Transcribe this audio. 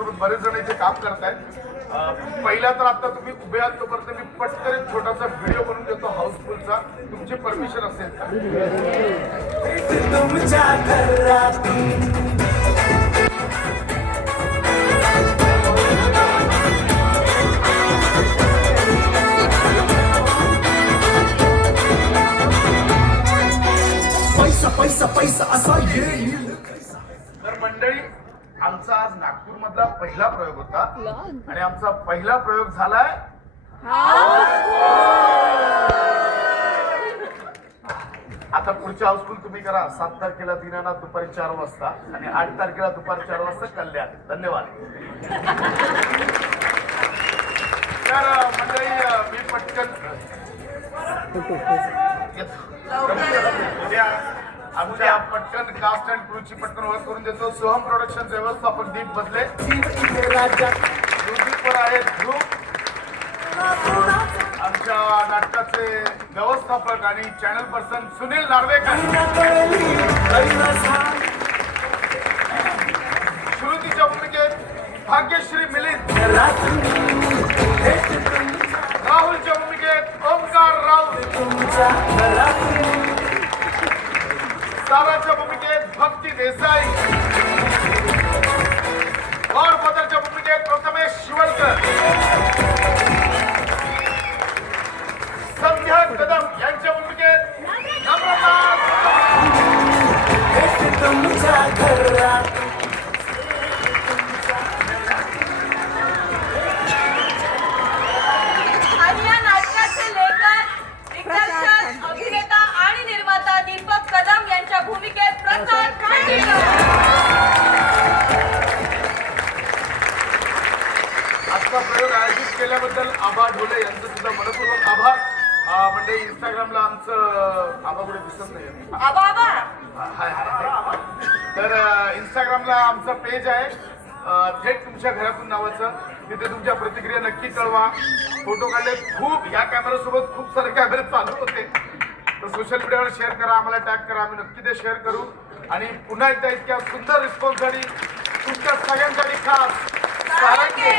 माझ्यासोबत बरेच जण इथे काम करतायत. पहिला तर आता तुम्ही उभे आहात तोपर्यंत मी पटकन एक छोटासा व्हिडिओ बनवून देतो हाऊसफुलचा. तुमची परमिशन असेल का? पैसा पैसा पैसा असा येईल. तर मंडळी, आमचा आज नागपूर मधला पहिला प्रयोग होता आणि आमचा पहिला प्रयोग झालाय आता पुढच्या हाऊसफुल तुम्ही करा. 7 तारखेला दिनानाथ दुपारी 4 वाजता आणि 8 तारखेला दुपारी 4 वाजता कल्याण. धन्यवाद. तर मंडळी, मी पटकन उद्या आमच्या पटकन कास्ट अँड क्रूची पटकन ओळख करून देतो. सोहम प्रोडक्शन व्यवस्थापन दीप बदले, म्युझिकवर आहे ध्रुव, आमच्या नाटकाचे व्यवस्थापक आणि चॅनल पर्सन सुनील नार्वेकर, श्रुतीच्या भूमिकेत भाग्यश्री मिलिंद, राहुलच्या भूमिकेत ओमकार राऊत, साराच्या भूमिकेत भक्ती देसाई, गॉडफादरच्या भूमिकेत प्रथमेश शिवलकर, संध्या कदम यांच्या भूमिकेत नम्रता. आणि या नाटकाचे लेखक, दिग्दर्शक, अभिनेता आणि निर्माता दीपक कदम यांच्या भूमिकेत प्रसाद खांडेकर. आजचा प्रयोग आयोजित केल्याबद्दल आभा ढोले यांचं सुद्धा मनपूर्वक आभार. म्हणजे इंस्टाग्रामला आमचं आबा कुठे दिसत नाही. आबा आबा हाय हाय. तर इंस्टाग्रामला आमचं पेज आहे थेट तुमच्या घरातून नावाचं. तिथे तुमच्या प्रतिक्रिया नक्की कळवा. फोटो काढले खूप. या कॅमेऱ्यासोबत खूप सारे कॅमेरे चालू होते. तर सोशल मीडियावर शेअर करा, आम्हाला टॅग करा, आम्ही नक्की ते शेअर करू. आणि पुन्हा एकदा इतक्या सुंदर रिस्पॉन्ससाठी तुमच्या सगळ्यांसाठी खास सारंगे.